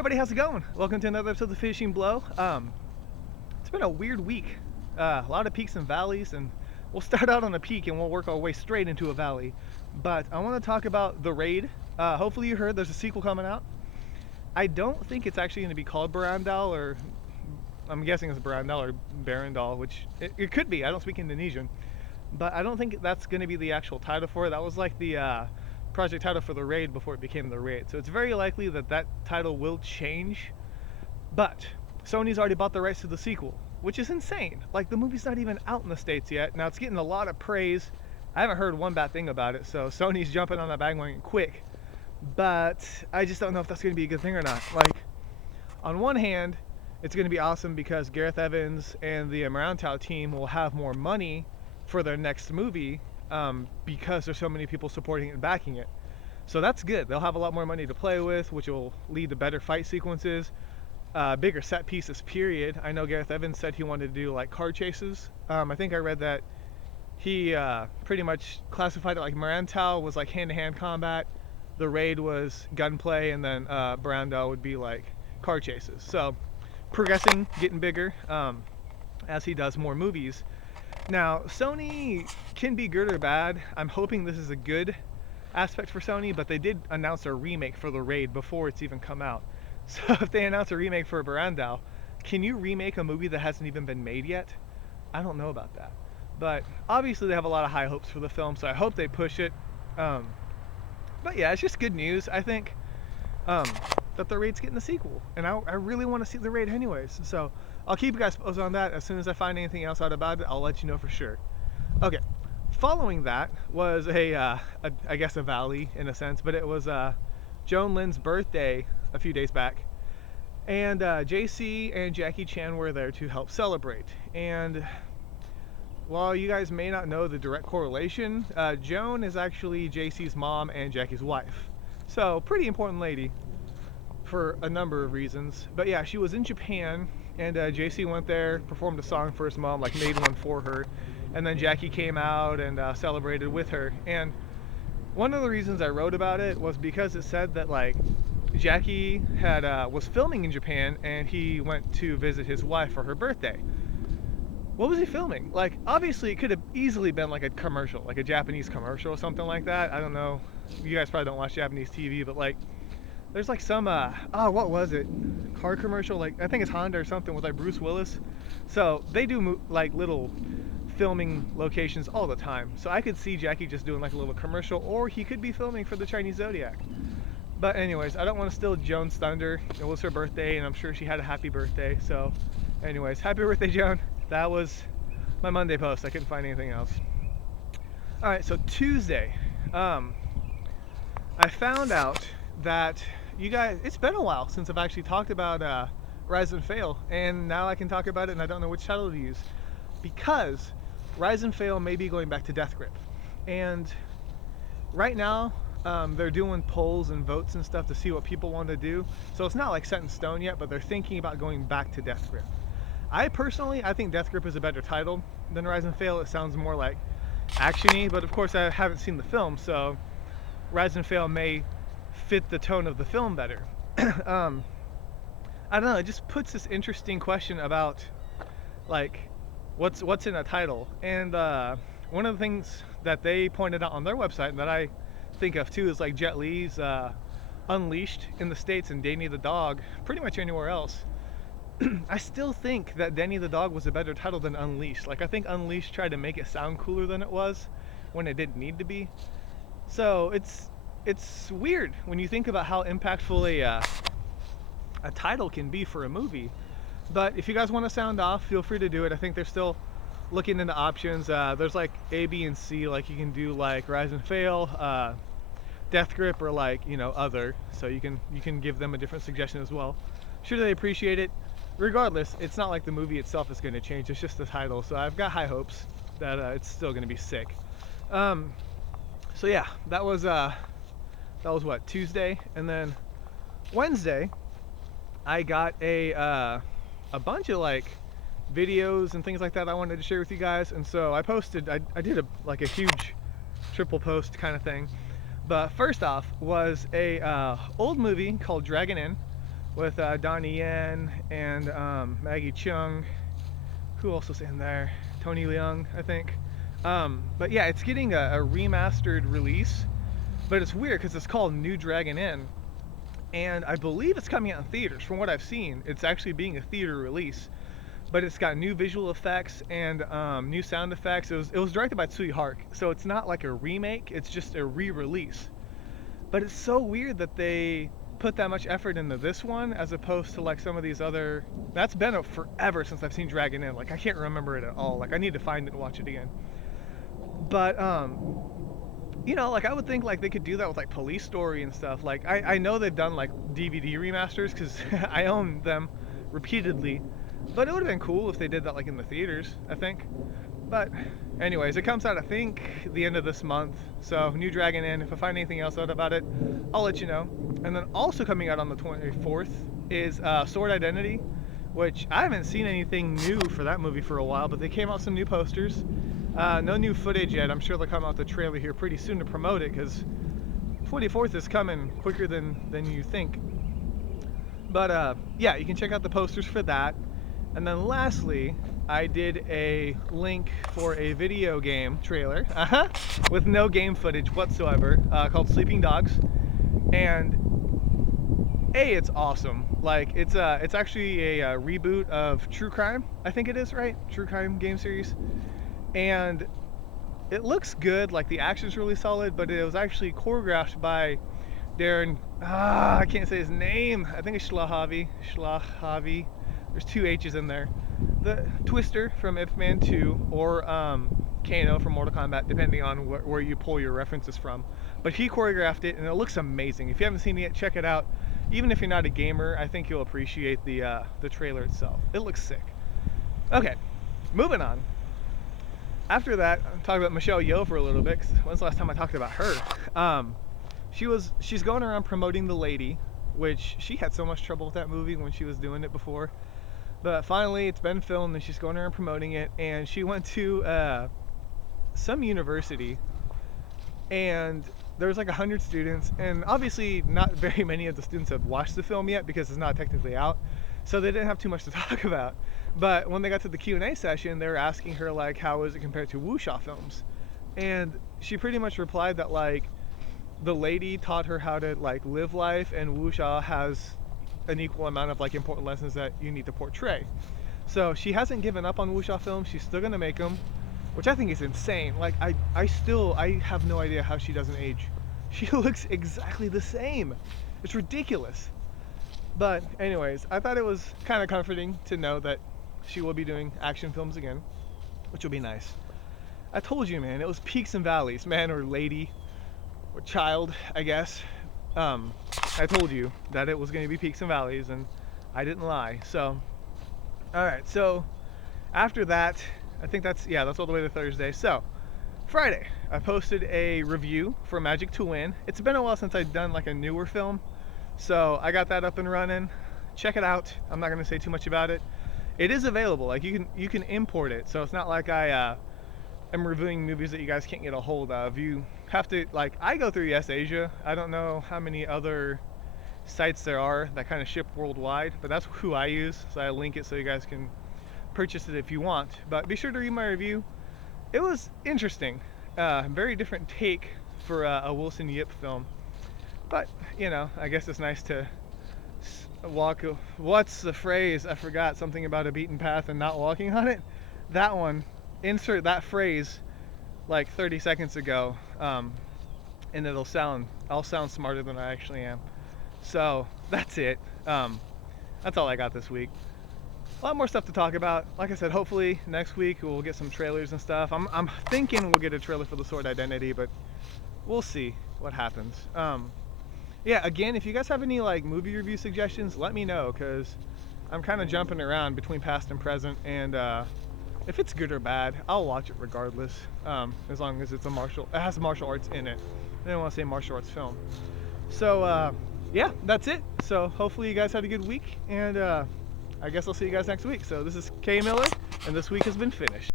everybody, how's it going? Welcome to another episode of the Finishing Blow. It's been a weird week. A lot of peaks and valleys, and we'll start out on a peak and we'll work our way straight into a valley. But I want to talk about The Raid. Hopefully you heard there's a sequel coming out. I don't think it's actually going to be called Barandal, or I'm guessing it's Barandal or Barandal, which it could be. I don't speak Indonesian. But I don't think that's going to be the actual title for it. That was like the project title for The Raid before it became The Raid. So it's very likely that that title will change. But Sony's already bought the rights to the sequel, which is insane. Like, the movie's not even out in the States yet. Now, it's getting a lot of praise. I haven't heard one bad thing about it, so Sony's jumping on that bandwagon quick. But I just don't know if that's going to be a good thing or not. Like, on one hand, it's going to be awesome because Gareth Evans and the Marantau team will have more money for their next movie, because there's so many people supporting it and backing it. So that's good. They'll have a lot more money to play with, which will lead to better fight sequences, bigger set pieces, period. I know Gareth Evans said he wanted to do like car chases. I think I read that he pretty much classified it like Marantau was like hand-to-hand combat, The Raid was gunplay, and then Barandal would be like car chases. So progressing, getting bigger as he does more movies. Now, Sony can be good or bad. I'm hoping this is a good aspect for Sony, but they did announce a remake for The Raid before it's even come out. So if they announce a remake for Barandal, can you remake a movie that hasn't even been made yet? I don't know about that. But obviously they have a lot of high hopes for the film, so I hope they push it. But yeah, it's just good news, I think, that The Raid's getting a sequel. And I really want to see The Raid anyways. So I'll keep you guys posted on that. As soon as I find anything else out about it, I'll let you know for sure. Okay, following that was I guess a valley in a sense, but it was Joan Lynn's birthday a few days back. And JC and Jackie Chan were there to help celebrate. And while you guys may not know the direct correlation, Joan is actually JC's mom and Jackie's wife. So, pretty important lady for a number of reasons. But yeah, she was in Japan, and JC went there, performed a song for his mom, like made one for her. And then Jackie came out and celebrated with her. And one of the reasons I wrote about it was because it said that like Jackie had was filming in Japan, and he went to visit his wife for her birthday. What was he filming? Like, obviously it could have easily been like a commercial, like a Japanese commercial or something like that. I don't know. You guys probably don't watch Japanese TV, but like there's like some what was it? Car commercial, like I think it's Honda or something, with like Bruce Willis. So they do like little filming locations all the time. So I could see Jackie just doing like a little commercial, or he could be filming for the Chinese Zodiac. But anyways, I don't want to steal Joan's thunder. It was her birthday, and I'm sure she had a happy birthday. So anyways, happy birthday, Joan. That was my Monday post. I couldn't find anything else. Alright, so Tuesday, I found out that you guys, it's been a while since I've actually talked about Rise and Fail, and now I can talk about it and I don't know which title to use, because Rise and Fail may be going back to Death Grip. And right now they're doing polls and votes and stuff to see what people want to do, so it's not like set in stone yet, but they're thinking about going back to Death Grip. I think Death Grip is a better title than Rise and Fail. It sounds more like action-y, but of course I haven't seen the film, so Rise and Fail may fit the tone of the film better. I don't know, it just puts this interesting question about like what's in a title. And one of the things that they pointed out on their website, and that I think of too, is like Jet Li's Unleashed in the States and Danny the Dog pretty much anywhere else. I still think that Danny the Dog was a better title than Unleashed. Like, I think Unleashed tried to make it sound cooler than it was when it didn't need to be. So it's weird when you think about how impactful a title can be for a movie. But if you guys want to sound off, feel free to do it. I think they're still looking into options. There's like A, B, and C. Like, you can do like Rise and Fail, Death Grip, or like, you know, other. So you can give them a different suggestion as well. Sure, they appreciate it. Regardless, it's not like the movie itself is going to change. It's just the title. So I've got high hopes that it's still going to be sick. So yeah, that was what, Tuesday, and then Wednesday I got a bunch of like videos and things like that I wanted to share with you guys, and so I did a huge triple post kind of thing. But first off was a old movie called Dragon Inn with Donnie Yen and Maggie Cheung. Who else was in there? Tony Leung, I think. But yeah, it's getting a remastered release, but it's weird because it's called New Dragon Inn, and I believe it's coming out in theaters. From what I've seen, it's actually being a theater release, but it's got new visual effects and new sound effects. It was directed by Tsui Hark, so it's not like a remake. It's just a re-release. But it's so weird that they put that much effort into this one as opposed to like some of these other. That's been a forever since I've seen Dragon Inn. Like I can't remember it at all. Like I need to find it and watch it again. But like I would think like they could do that with like Police Story and stuff. Like I know they've done like DVD remasters because I own them repeatedly. But it would have been cool if they did that like in the theaters, I think. But anyways, it comes out I think the end of this month. So New Dragon Inn. If I find anything else out about it, I'll let you know. And then also coming out on the 24th is Sword Identity, which I haven't seen anything new for that movie for a while, but they came out some new posters. No new footage yet. I'm sure they'll come out the trailer here pretty soon to promote it because 24th is coming quicker than you think. But yeah, you can check out the posters for that. And then lastly, I did a link for a video game trailer with no game footage whatsoever called Sleeping Dogs. And it's awesome. Like it's actually a reboot of True Crime, I think it is, right? True Crime game series. And it looks good, like the action's really solid, but it was actually choreographed by Darren, I can't say his name, I think it's Schlahavi, there's two H's in there, the Twister from Ip Man 2, or Kano from Mortal Kombat, depending on where you pull your references from. But he choreographed it, and it looks amazing. If you haven't seen it yet, check it out. Even if you're not a gamer, I think you'll appreciate the trailer itself. It looks sick. Okay, moving on. After that, I'm talking about Michelle Yeoh for a little bit, 'cause when's the last time I talked about her? She's going around promoting The Lady, which she had so much trouble with that movie when she was doing it before. But finally, it's been filmed and she's going around promoting it. And she went to some university, and there was like 100 students, and obviously not very many of the students have watched the film yet because it's not technically out. So they didn't have too much to talk about. But when they got to the Q&A session, they were asking her like, how is it compared to wuxia films? And she pretty much replied that like The Lady taught her how to like live life, and wuxia has an equal amount of like important lessons that you need to portray. So she hasn't given up on wuxia films. She's still gonna make them, which I think is insane. Like I have no idea how she doesn't age. She looks exactly the same. It's ridiculous. But anyways, I thought it was kind of comforting to know that she will be doing action films again, which will be nice. I told you, man, it was peaks and valleys, man, or lady, or child, I guess. I told you that it was going to be peaks and valleys, and I didn't lie. So, all right. So after that, I think that's all the way to Thursday. So Friday, I posted a review for Magic to Win. It's been a while since I've done like a newer film, so I got that up and running. Check it out. I'm not going to say too much about it. It is available. Like you can import it, so it's not like I am reviewing movies that you guys can't get a hold of. You have to, like, I go through Yes Asia. I don't know how many other sites there are that kind of ship worldwide, but that's who I use, so I link it so you guys can purchase it if you want. But be sure to read my review. It was interesting. Very different take for a Wilson Yip film, but I guess it's nice to walk. What's the phrase? I forgot. Something about a beaten path and not walking on it. That one. Insert that phrase like 30 seconds ago, and I'll sound smarter than I actually am. So that's it. That's all I got this week. A lot more stuff to talk about. Like I said, hopefully next week we'll get some trailers and stuff. I'm thinking we'll get a trailer for The Sword Identity, but we'll see what happens. Yeah, again, if you guys have any like movie review suggestions, let me know, because I'm kind of jumping around between past and present, and if it's good or bad, I'll watch it regardless, as long as it has martial arts in it. I didn't want to say martial arts film. So yeah, that's it. So hopefully you guys had a good week, and I guess I'll see you guys next week. So this is K Miller, and this week has been finished.